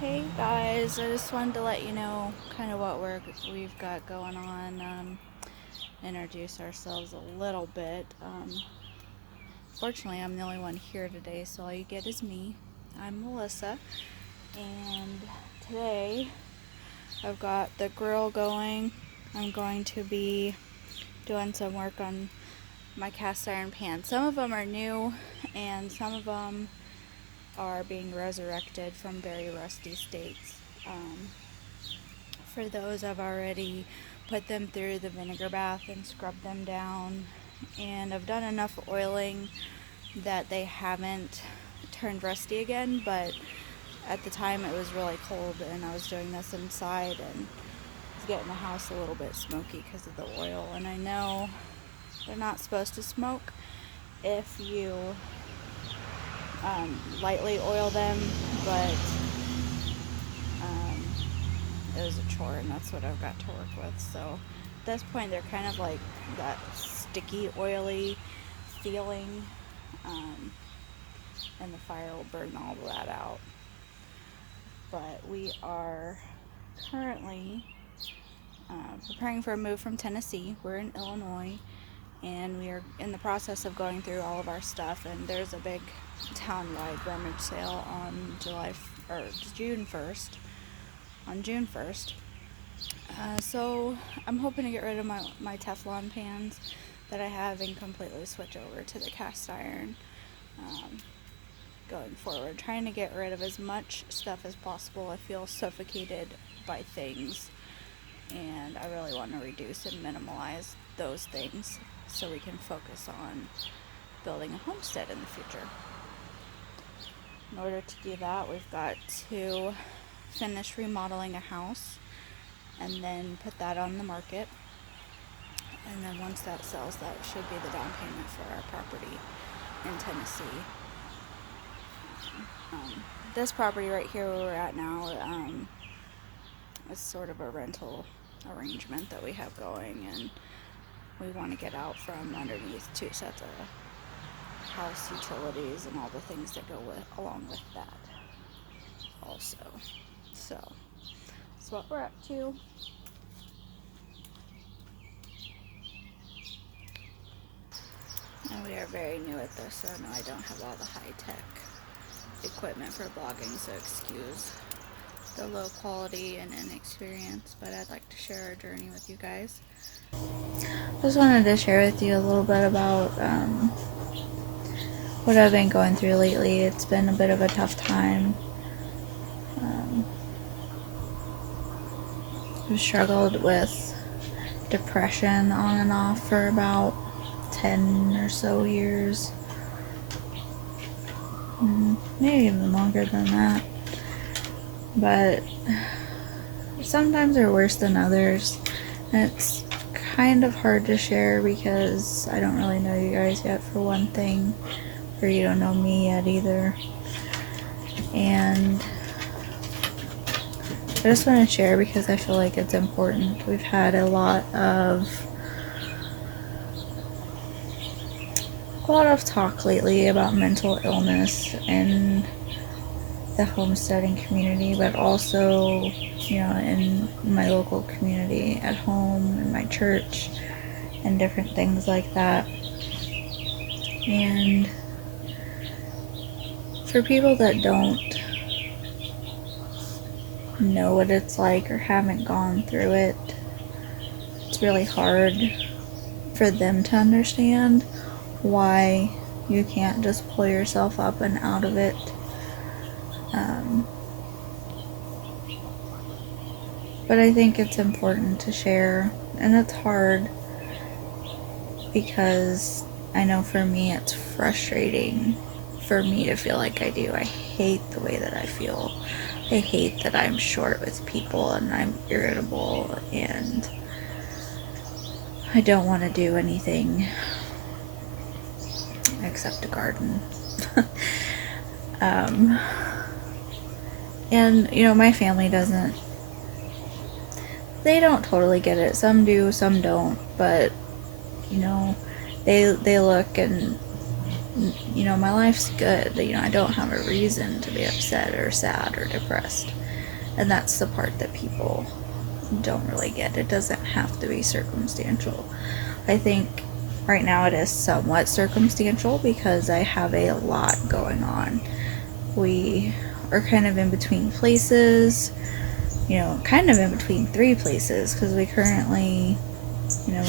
Hey guys, I just wanted to let you know kind of what we've got going on. Introduce ourselves a little bit. Fortunately, I'm the only one here today, so all you get is me. I'm Melissa, and today I've got the grill going. I'm going to be doing some work on my cast iron pans. Some of them are new, and some of them are being resurrected from very rusty states. For those, I've already put them through the vinegar bath and scrubbed them down, and I've done enough oiling that they haven't turned rusty again. But at the time it was really cold and I was doing this inside, and it's getting the house a little bit smoky because of the oil. And I know they're not supposed to smoke if you lightly oil them, but it was a chore, and that's what I've got to work with. So at this point, they're kind of like that sticky, oily feeling, and the fire will burn all of that out. But we are currently preparing for a move from Tennessee. We're in Illinois, and we are in the process of going through all of our stuff. And there's a big town-wide rummage sale on June 1st. On June 1st. So I'm hoping to get rid of my Teflon pans that I have and completely switch over to the cast iron going forward. Trying to get rid of as much stuff as possible. I feel suffocated by things, and I really want to reduce and minimize those things so we can focus on building a homestead in the future. In order to do that, we've got to finish remodeling a house and then put that on the market, and then once that sells, that should be the down payment for our property in Tennessee. This property right here where we're at now is sort of a rental arrangement that we have going, and we want to get out from underneath 2 sets of house utilities and all the things that go along with that also. So that's what we're up to. And we are very new at this, so no, I don't have all the high-tech equipment for blogging, so excuse the low quality and inexperience, but I'd like to share our journey with you guys. Just wanted to share with you a little bit about what I've been going through lately. It's been a bit of a tough time. I've struggled with depression on and off for about 10 or so years. Maybe even longer than that. But sometimes they're worse than others. And it's kind of hard to share because I don't really know you guys yet, for one thing, or you don't know me yet either. And I just want to share because I feel like it's important. We've had a lot of talk lately about mental illness in the homesteading community, but also, in my local community, at home, in my church, and different things like that. And for people that don't know what it's like or haven't gone through it, it's really hard for them to understand why you can't just pull yourself up and out of it. But I think it's important to share, and it's hard because I know for me it's frustrating for me to feel like I do. I hate the way that I feel. I hate that I'm short with people and I'm irritable, and I don't want to do anything except a garden. And my family they don't totally get it. Some do, some don't, but they look and you know, my life's good. You know, I don't have a reason to be upset or sad or depressed. And that's the part that people don't really get. It doesn't have to be circumstantial. I think right now it is somewhat circumstantial because I have a lot going on. We are kind of in between places, you know, kind of in between 3 places, because we currently, you know,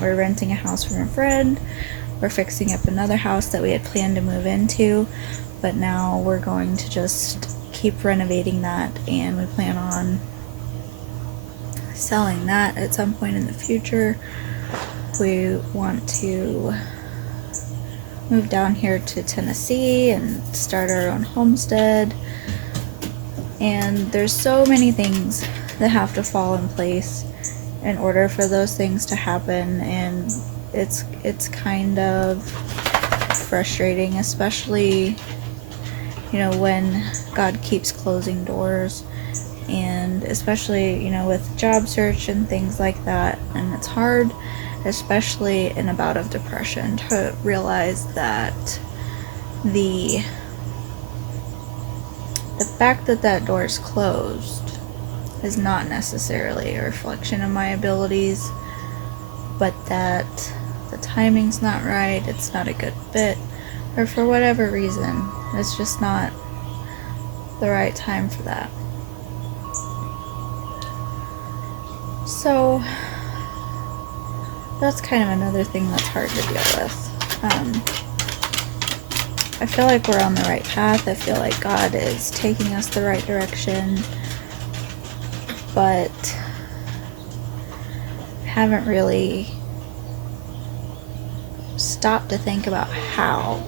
we're renting a house from a friend. We're fixing up another house that we had planned to move into, but now we're going to just keep renovating that, and we plan on selling that at some point in the future. We want to move down here to Tennessee and start our own homestead. And there's so many things that have to fall in place in order for those things to happen, and it's kind of frustrating, especially, you know, when God keeps closing doors, and especially, you know, with job search and things like that. And it's hard, especially in a bout of depression, to realize that the fact that that door is closed is not necessarily a reflection of my abilities, but that the timing's not right, it's not a good fit, or for whatever reason, it's just not the right time for that. So that's kind of another thing that's hard to deal with. I feel like we're on the right path. I feel like God is taking us the right direction, but haven't really stopped to think about how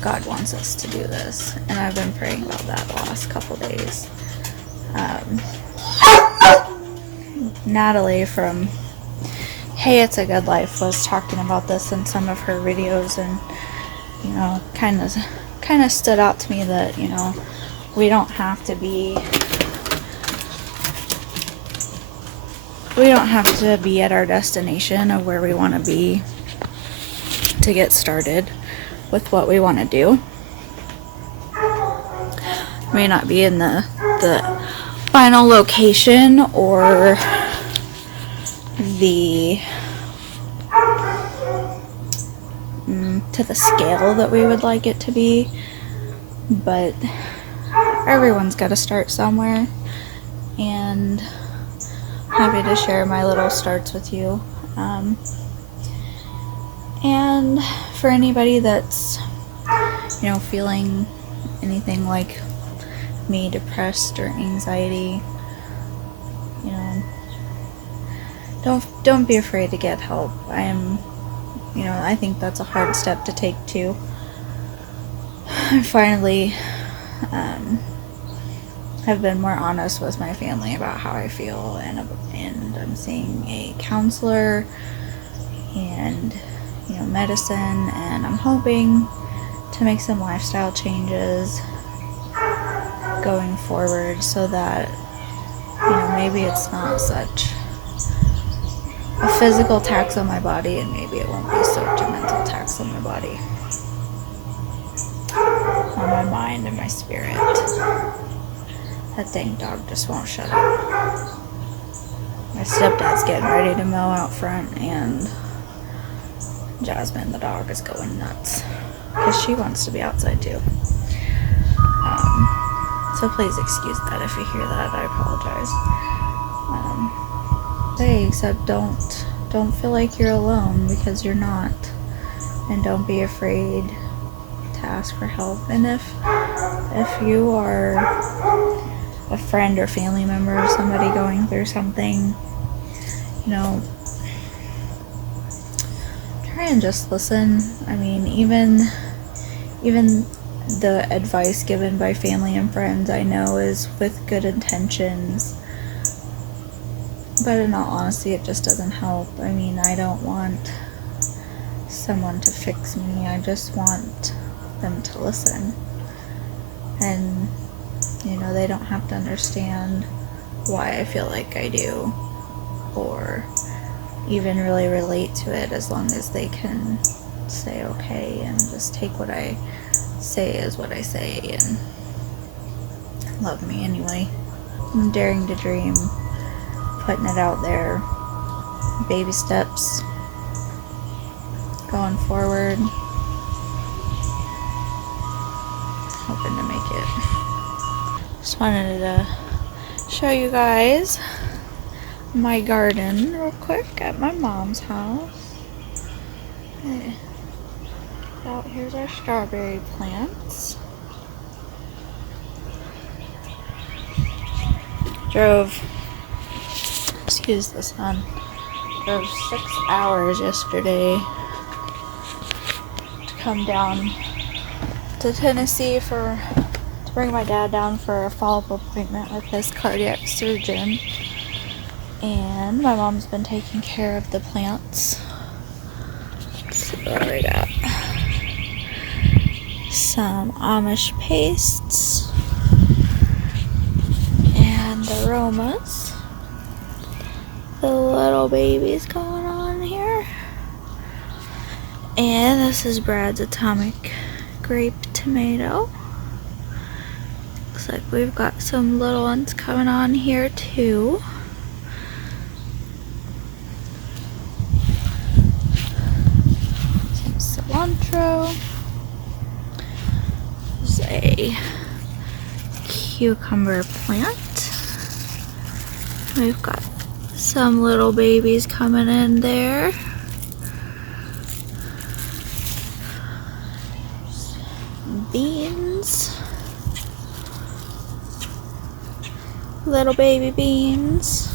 God wants us to do this. And I've been praying about that the last couple days. Natalie from Hey, It's a Good Life was talking about this in some of her videos, and, you know, kind of stood out to me that, you know, we don't have to be at our destination of where we want to be to get started with what we want to do. May not be in the final location or to the scale that we would like it to be, but everyone's got to start somewhere, and happy to share my little starts with you. And for anybody that's, you know, feeling anything like me, depressed or anxiety, you know, don't be afraid to get help. I think that's a hard step to take too. I finally have been more honest with my family about how I feel, and I'm seeing a counselor and, you know, medicine, and I'm hoping to make some lifestyle changes going forward so that, you know, maybe it's not such a physical tax on my body, and maybe it won't be such a mental tax on my body, on my mind and my spirit. That dang dog just won't shut up. My stepdad's getting ready to mow out front, and Jasmine, the dog, is going nuts because she wants to be outside too. So please excuse that if you hear that. I apologize. Except don't feel like you're alone, because you're not, and don't be afraid to ask for help. And if you are a friend or family member of somebody going through something, you know, try and just listen. I mean, even the advice given by family and friends, I know, is with good intentions, but in all honesty, it just doesn't help. I mean, I don't want someone to fix me. I just want them to listen. And, you know, they don't have to understand why I feel like I do, or even really relate to it, as long as they can say okay and just take what I say as what I say and love me anyway. I'm daring to dream, putting it out there, baby steps, going forward, hoping to make it. Just wanted to show you guys my garden real quick at my mom's house. Hey. Out here's our strawberry plants. Excuse the sun, drove 6 hours yesterday to come down to Tennessee to bring my dad down for a follow-up appointment with his cardiac surgeon. And my mom's been taking care of the plants. Let's see what we got. Some Amish pastes and aromas. The little babies going on here. And this is Brad's atomic grape tomato. Looks like we've got some little ones coming on here too. Some cilantro. There's a cucumber plant. We've got some little babies coming in there. Beans. Little baby beans.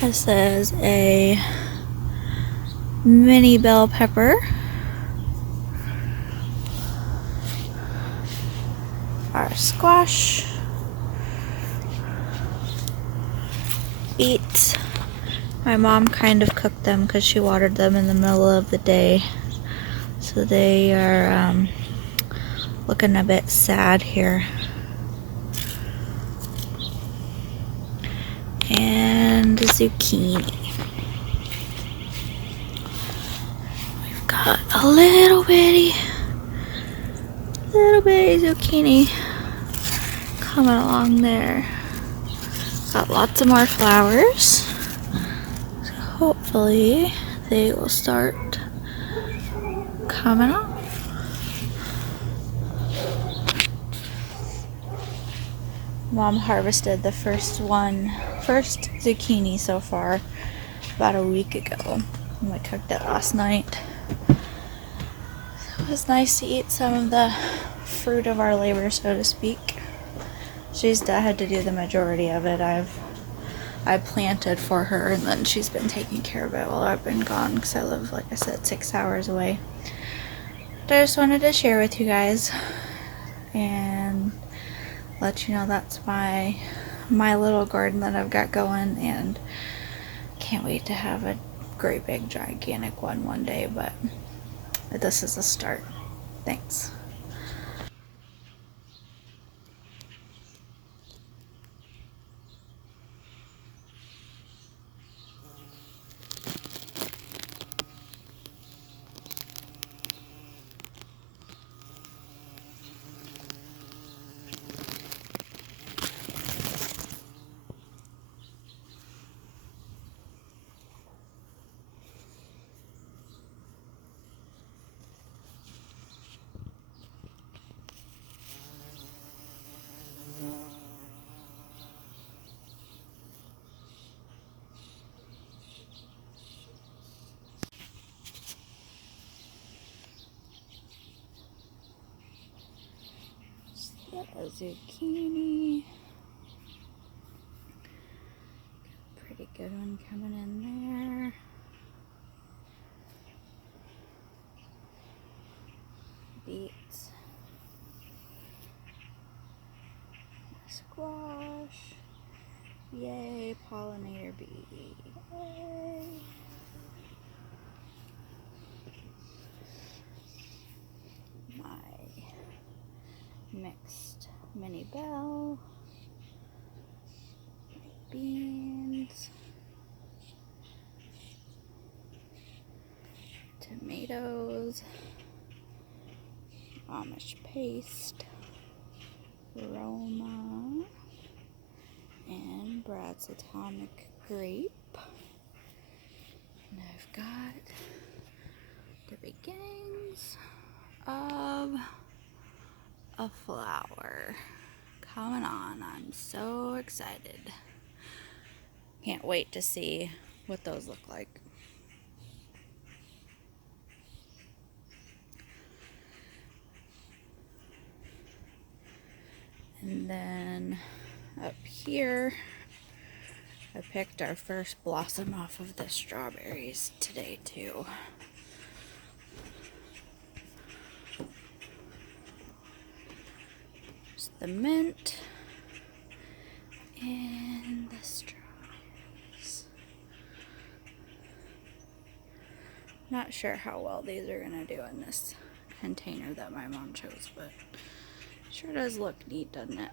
This is a mini bell pepper. Our squash. Beets. My mom kind of cooked them because she watered them in the middle of the day. So they are looking a bit sad here. And zucchini. We've got a little bitty zucchini coming along there. Got lots of more flowers. So hopefully they will start coming off. Mom harvested the first zucchini so far about a week ago. And we cooked it last night. So it was nice to eat some of the fruit of our labor, so to speak. She's had to do the majority of it. I planted for her, and then she's been taking care of it while I've been gone because I live, like I said, 6 hours away. But I just wanted to share with you guys and let you know that's my little garden that I've got going, and can't wait to have a great big gigantic one day, but this is a start. Thanks. A zucchini. Pretty good one coming in there. Beets. Squash. Yay, pollinator bee. Yay. My mixed mini bell. Beans. Amish paste, Roma, and Brad's Atomic Grape. And I've got the beginnings of a flower coming on. I'm so excited. Can't wait to see what those look like. And then up here, I picked our first blossom off of the strawberries today too. There's the mint and the strawberries. Not sure how well these are gonna do in this container that my mom chose, but sure does look neat, doesn't it?